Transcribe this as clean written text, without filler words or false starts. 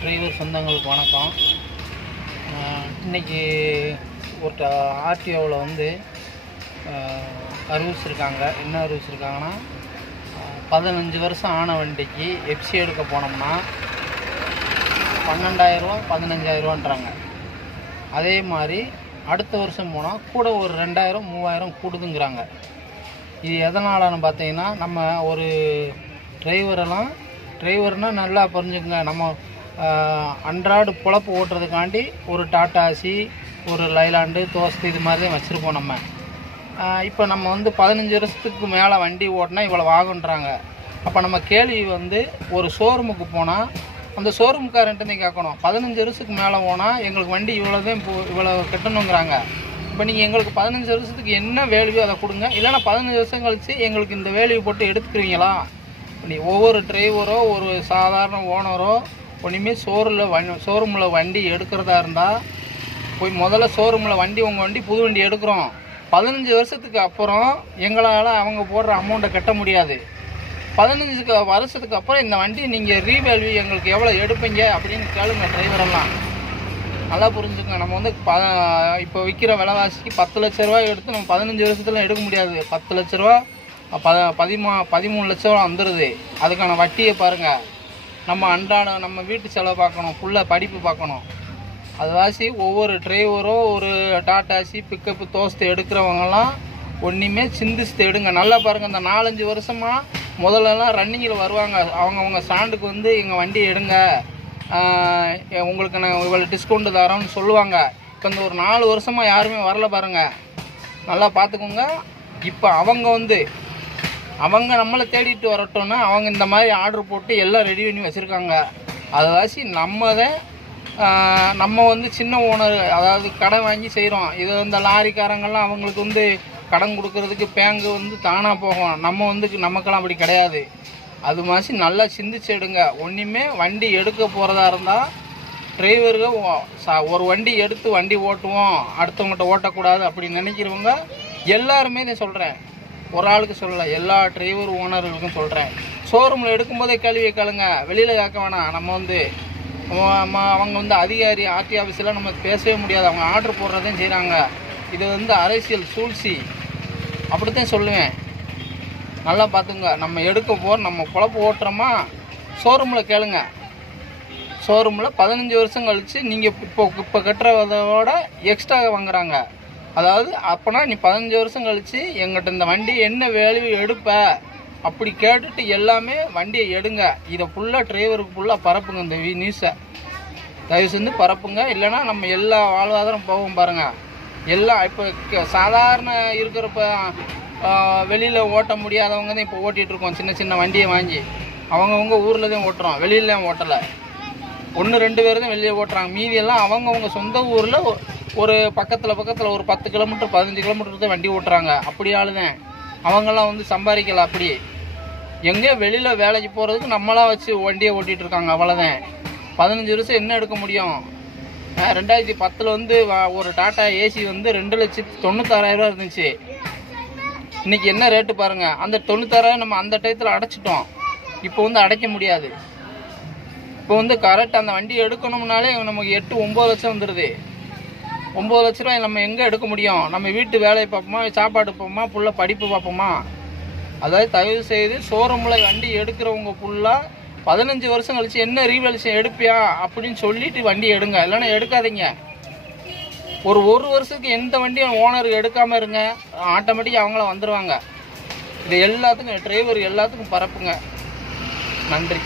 Driver சொந்தங்களுக்கு வணக்கம். இன்றைக்கி ஒரு ஆர்டிஓவில் வந்து அறிவிச்சிருக்காங்க. என்ன அறிவிச்சிருக்காங்கன்னா, 15 வருஷம் ஆன வண்டிக்கு எஃப்சி எடுக்க போனோம்னா 12,000 15,000ன்றாங்க. அதே மாதிரி அடுத்த வருஷம் போனால் கூட ஒரு 2,000 3,000 கூடுதுங்கிறாங்க. இது எதனாலன்னு பார்த்தீங்கன்னா, நம்ம ஒரு டிரைவர்னால் நல்லா புரிஞ்சுக்கங்க. நம்ம அன்றாடு பொழப்பு ஓட்டுறதுக்காண்டி ஒரு டாட்டா ஏசி, ஒரு லைலாண்டு, தோஸ்து இது மாதிரி தான் வச்சுருப்போம். இப்போ நம்ம வந்து 15 வருஷத்துக்கு மேலே வண்டி ஓட்டினா இவ்வளோ ஆகுன்றாங்க. அப்போ நம்ம கேள்வி வந்து, ஒரு ஷோரூமுக்கு போனால் அந்த ஷோரூம்காரன்ட்டு கேட்கணும், 15 வருஷத்துக்கு மேலே போனால் எங்களுக்கு வண்டி இவ்வளோதான் இவ்வளோ கட்டணுங்கிறாங்க. இப்போ நீங்கள் எங்களுக்கு 15 வருஷத்துக்கு என்ன வேல்யூ அதை கொடுங்க, இல்லைன்னா 15 வருஷம் கழித்து எங்களுக்கு இந்த வேல்யூ போட்டு எடுத்துக்கிறீங்களா? நீ ஒவ்வொரு டிரைவரோ ஒரு சாதாரண ஓனரோ ஒன்றுமே ஷோரூமில் வண்டி எடுக்கிறதா இருந்தால் போய் முதல்ல ஷோரூமில் உங்கள் வண்டி புது வண்டி எடுக்கிறோம், 15 வருஷத்துக்கு அப்புறம் எங்களால் அவங்க போடுற அமௌண்ட்டை கட்ட முடியாது. 15 வருஷத்துக்கு அப்புறம் இந்த வண்டி நீங்கள் ரீவேல்யூ எங்களுக்கு எவ்வளோ எடுப்பீங்க அப்படின்னு கேளுங்க. டிரைவரெல்லாம் நல்லா புரிஞ்சுக்கங்க. நம்ம வந்து இப்போ விற்கிற விலைவாசிக்கு 10 லட்ச ரூபா எடுத்து நம்ம 15 வருஷத்துல எடுக்க முடியாது. 10 லட்ச ரூபா 13 லட்ச ரூபா வந்துடுது. அதுக்கான வட்டியை பாருங்கள். நம்ம அன்றாடம் நம்ம வீட்டு செலவு பார்க்கணும், ஃபுல்லாக படிப்பு பார்க்கணும். அதுவாசி ஒவ்வொரு டிரைவரோ ஒரு டாட்டா ஏசி, பிக்கப்பு, தோஸ்து எடுக்கிறவங்கலாம் ஒன்றுமே சிந்திச்சு எடுங்க. நல்லா பாருங்கள். இந்த 4-5 வருஷமாக முதல்லலாம் ரன்னிங்கில் வருவாங்க. அவங்கவுங்க ஸ்டாண்டுக்கு வந்து எங்கள் வண்டி எடுங்க, உங்களுக்கு நான் இவ்வளோ டிஸ்கவுண்ட்டு தரோன்னு சொல்லுவாங்க. இப்போ இந்த ஒரு 4 வருஷமாக யாருமே வரல பாருங்கள். நல்லா பார்த்துக்கோங்க. இப்போ அவங்க நம்மளை தேடிட்டு வரட்டோன்னா அவங்க இந்த மாதிரி ஆர்டர் போட்டு எல்லாம் ரெடி பண்ணி வச்சுருக்காங்க. அதுவாசி நம்ம வந்து சின்ன ஓனர், அதாவது கடன் வாங்கி செய்கிறோம். இது இந்த லாரிக்காரங்கள்லாம் அவங்களுக்கு வந்து கடன் கொடுக்கறதுக்கு பேங்கு வந்து தானாக போகும். நமக்கெல்லாம் அப்படி கிடையாது. அது மாதிரி நல்லா சிந்திச்சு எடுங்க. ஒன்றுமே வண்டி எடுக்க போகிறதா இருந்தால் டிரைவர்கள் ஒரு வண்டி எடுத்து வண்டி ஓட்டுவோம், அடுத்தவங்கள்ட்ட ஓட்டக்கூடாது அப்படின்னு நினைக்கிறவங்க எல்லாருமே நான் சொல்கிறேன், ஒரு ஆளுக்கு சொல்லலை, எல்லா டிரைவர் ஓனர்களுக்கும் சொல்கிறேன். ஷோரூமில் எடுக்கும்போதே கேள்வியை கேளுங்க, வெளியில் கேட்க வேணாம். அவங்க வந்து அதிகாரி ஆர்டி ஆஃபீஸில் நம்ம பேசவே முடியாது. அவங்க ஆர்டர் போடுறதையும் செய்கிறாங்க. இது வந்து அரசியல் சூழ்ச்சி, அப்படித்தான் சொல்லுவேன். நல்லா பார்த்துங்க. நம்ம எடுக்க நம்ம பொழப்பு ஓட்டுறோமா, ஷோரூமில் கேளுங்க. ஷோரூமில் 15 வருஷம் கழித்து நீங்கள் இப்போ கட்டுறதோட எக்ஸ்ட்ரா வாங்குறாங்க. அதாவது அப்போனா நீ 15 வருஷம் கழித்து எங்கிட்ட இந்த வண்டி என்ன வேல்யூ எடுப்ப அப்படி கேட்டுட்டு எல்லாமே வண்டியை எடுங்க. இதை ஃபுல்லாக டிரைவருக்கு ஃபுல்லாக பரப்புங்க. இந்த நியூஸை தயவு செஞ்சு பரப்புங்க. இல்லைனா நம்ம எல்லா வாழ்வாதாரம் போகும் பாருங்கள். எல்லாம் இப்போ சாதாரண இருக்கிறப்ப வெளியில் ஓட்ட முடியாதவங்க தான் இப்போ ஓட்டிகிட்ருக்கோம். சின்ன வண்டியை வாங்கி அவங்கவுங்க ஊரில் தான் ஓட்டுறோம், வெளியிலாம் ஓட்டலை. 1-2 பேர் தான் வெளியே ஓட்டுறாங்க. மீதியெல்லாம் அவங்கவுங்க சொந்த ஊரில் ஒரு பக்கத்தில் ஒரு 10 கிலோமீட்டர் 15 கிலோமீட்டர் தான் வண்டி ஓட்டுறாங்க. அப்படி ஆளுதான் அவங்கெல்லாம் வந்து சம்பாதிக்கல. அப்படி எங்கேயோ வெளியில் வேலைக்கு போகிறதுக்கு நம்மளாம் வச்சு வண்டியை ஓட்டிகிட்டு இருக்காங்க. அவ்வளோதான். 15 வருஷம் என்ன எடுக்க முடியும்? 2010 வந்து ஒரு டாட்டா ஏசி வந்து 2,96,000 இருந்துச்சு. இன்றைக்கி என்ன ரேட்டு பாருங்கள். அந்த 96,000 நம்ம அந்த டயத்தில் அடைச்சிட்டோம். இப்போ வந்து அடைக்க முடியாது. இப்போ வந்து கரெக்டாக அந்த வண்டி எடுக்கணும்னாலே நமக்கு 8-9 லட்சம் வந்துடுது. 9 லட்ச ரூபாய் நம்ம எங்கே எடுக்க முடியும்? நம்ம வீட்டு வேலையை பார்ப்போமா, சாப்பாடு பார்ப்போமா, ஃபுல்லாக படிப்பு பார்ப்போமா? அதாவது தயவு செய்து ஷோரூமில் வண்டி எடுக்கிறவங்க ஃபுல்லாக 15 வருஷம் கழிச்சு என்ன ரீவேல்யூஷன் எடுப்பியா அப்படின்னு சொல்லிட்டு வண்டி எடுங்க. இல்லைன்னா எடுக்காதீங்க. ஒரு வருஷத்துக்கு எந்த வண்டியும் ஓனர் எடுக்காமல் இருங்க. ஆட்டோமேட்டிக்காக அவங்கள வந்துடுவாங்க. இது எல்லாத்துக்கும் டிரைவர் எல்லாத்துக்கும் பரப்புங்க. நன்றி.